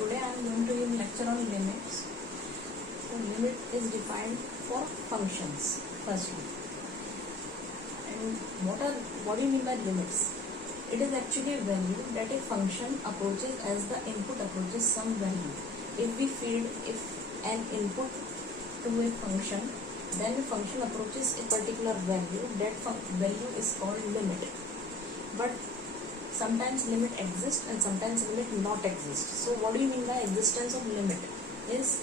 Today I am going to give lecture on limits. So limit is defined for functions firstly. And what do you mean by limits? It is actually a value that a function approaches as the input approaches some value. If we feed an input to a function, then the function approaches a particular value. That value is called limit. But sometimes limit exists and sometimes limit not exist. So what do you mean by existence of limit? Is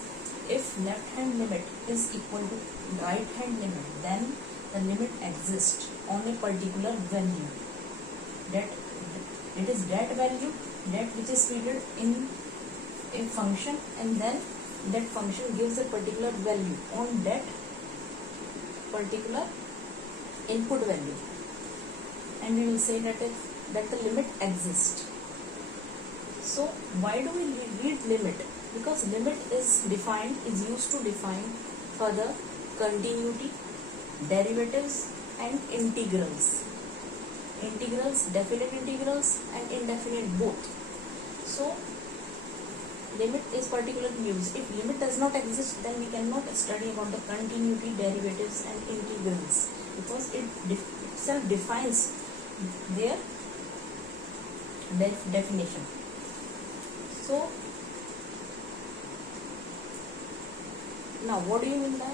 if left hand limit is equal to right hand limit, then the limit exists on a particular value. That it is that value that which is fed in a function, and then that function gives a particular value on that particular input value, and we will say that the limit exists. So why do we read limit? Because limit is used to define further continuity, derivatives and integrals. Integrals, definite integrals and indefinite both. So limit is particularly used. If limit does not exist, then we cannot study about the continuity, derivatives and integrals, because it itself defines their definition. So now what do you mean by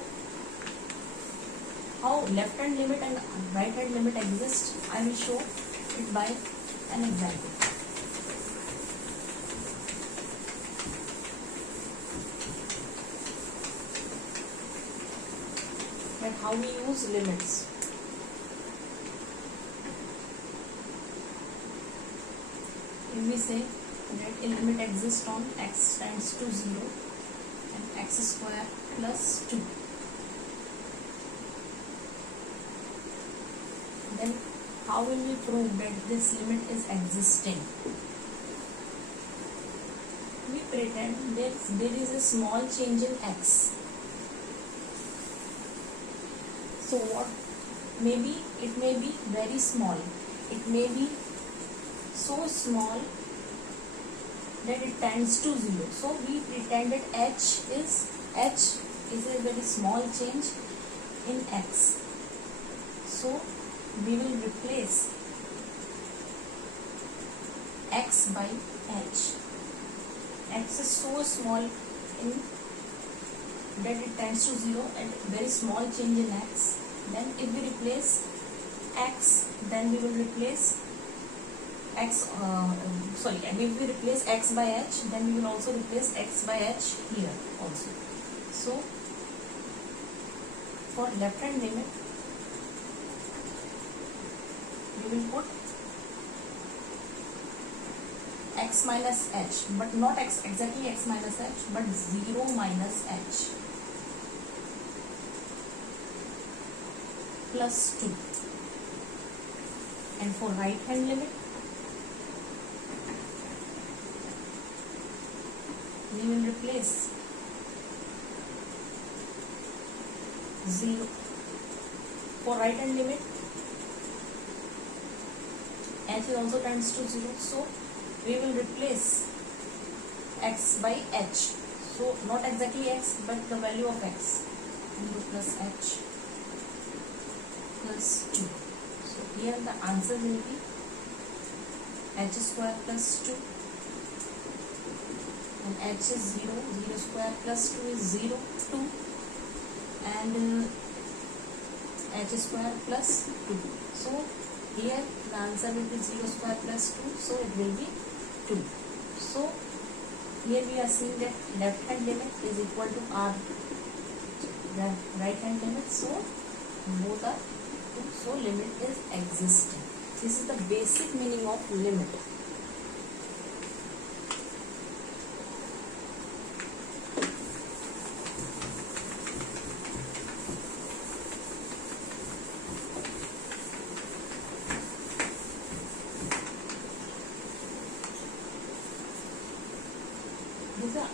how left hand limit and right hand limit exist? I will show it by an example. But how we use limits? If we say that a limit exists on x tends to 0 and x square plus 2, then how will we prove that this limit is existing? We pretend that there is a small change in x. So what? Maybe it may be very small. It may be so small that it tends to 0. So we pretend that h is a very small change in x. So we will replace x by h. X is so small in that it tends to 0 and very small change in x. Then if we replace x, then we will replace if we replace x by h, then we will also replace x by h here also. So for left hand limit, we will put x minus h, but not exactly x minus h, but 0 minus h plus 2. And for right hand limit, we will replace 0. For right hand limit, h also tends to 0, so we will replace x by h. So not exactly x, but the value of x, 0 plus h plus 2. So here the answer will be h square plus 2, and h is 0, 0 square plus 2 is 0, 2, and h square plus 2. So here the answer will be 0 square plus 2, so it will be 2. So here we are seeing that left hand limit is equal to r the right hand limit, so both are 2, so limit is existing. This is the basic meaning of limit.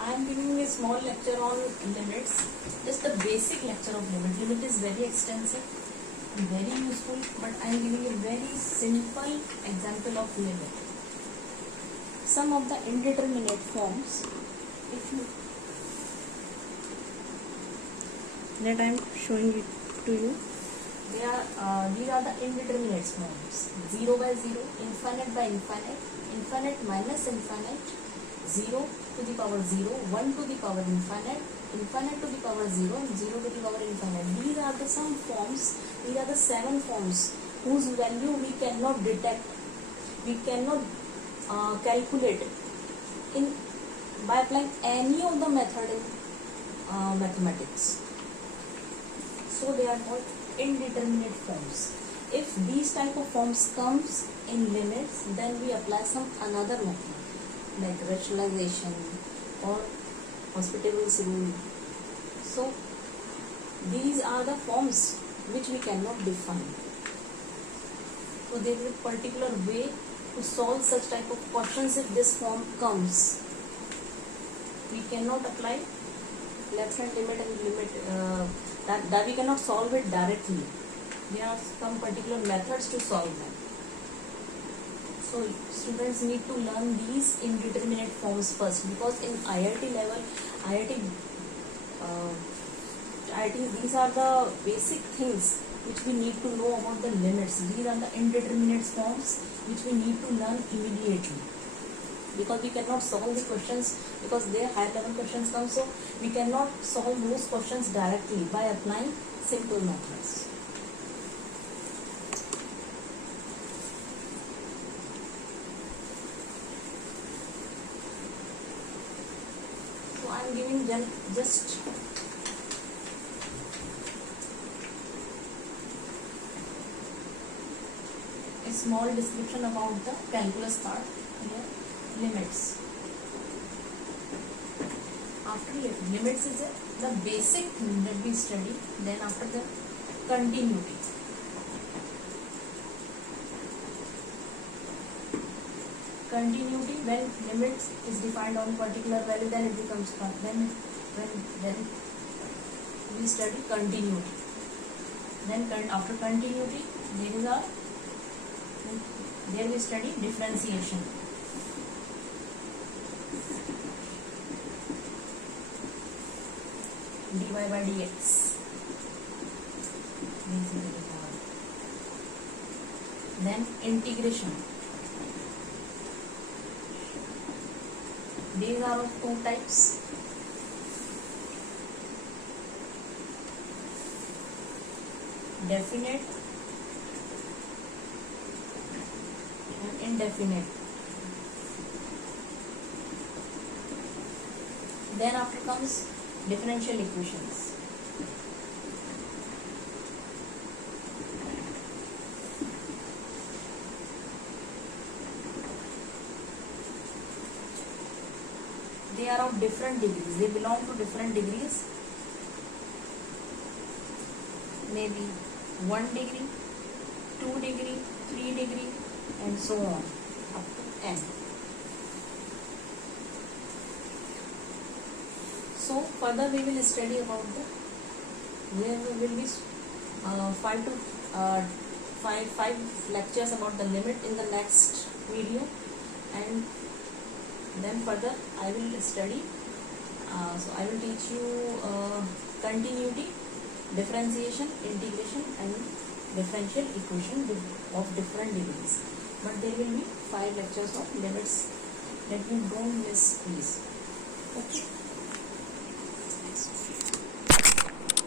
I am giving a small lecture on limits, just the basic lecture of limit. Limit is very extensive and very useful, but I am giving a very simple example of limit. Some of the indeterminate forms if you that I am showing it to you, these are the indeterminate forms: 0 by 0, infinite by infinite, infinite minus infinite, 0 to the power 0, 1 to the power infinite, infinite to the power 0, and 0 to the power infinite. These are the some forms. These are the 7 forms whose value we cannot detect, we cannot calculate in by applying any of the method in mathematics. So they are called indeterminate forms. If these type of forms comes in limits, then we apply some another method like rationalization or Hospital's rule. So these are the forms which we cannot define. So there is a particular way to solve such type of questions. If this form comes, we cannot apply left hand limit and limit, that we cannot solve it directly. There are some particular methods to solve them. So students need to learn these indeterminate forms first, because in IIT level, these are the basic things which we need to know about the limits. These are the indeterminate forms which we need to learn immediately, because we cannot solve the questions, because their higher level questions come, so we cannot solve those questions directly by applying simple methods. So I am giving them just a small description about the calculus part here. Limits. After limits is the basic thing that we study. Then after the continuity. Continuity, when limits is defined on particular value, then it becomes when we study continuity. Then after continuity, there we study differentiation. dy by dx. Then integration. These are of two types. Definite and indefinite. Then after comes differential equations. They are of different degrees. They belong to different degrees. Maybe 1 degree, 2 degree, 3 degree, and so on up to n. So further we will study about there will be 5 lectures about the limit in the next video, and then further I will study. So I will teach you continuity, differentiation, integration, and differential equation of different degrees. But there will be 5 lectures of limits that you don't miss, please. Okay.